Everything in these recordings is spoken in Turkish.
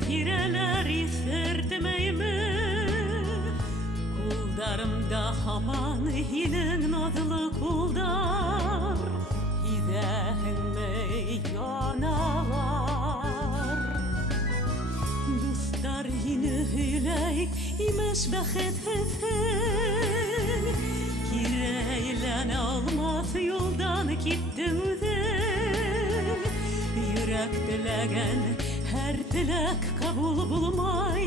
tireleri sertmeyimi kuldarımda haman hinin adlı kuldar hidehinme yanalar dostlar yine hüley imeş behet hefen kireylen almaz yoldan gittimden yürek dilegen her dilek kabul bulmay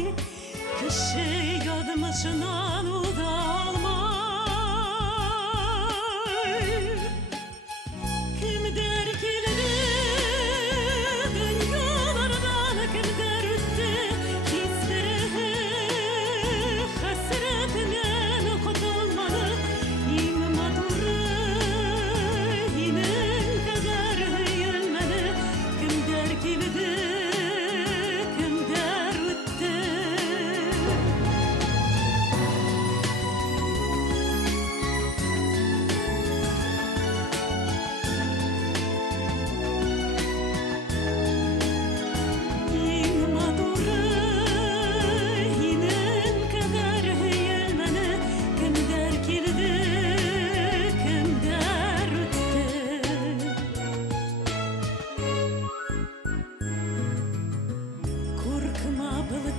kişi yadmışından udalmay kim der kilidi dünyalardan kim der üstü hisleri hasretinden kutulmalı iman duru inin kadar yölmeli kim der kilidi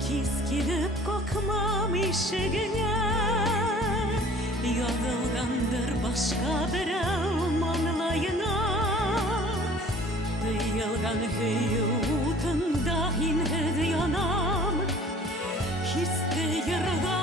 Kiskilip kokmam işigine yazılgandır başka bir manlayına dıyılgan hüyutunda inhed yanam histe yırgan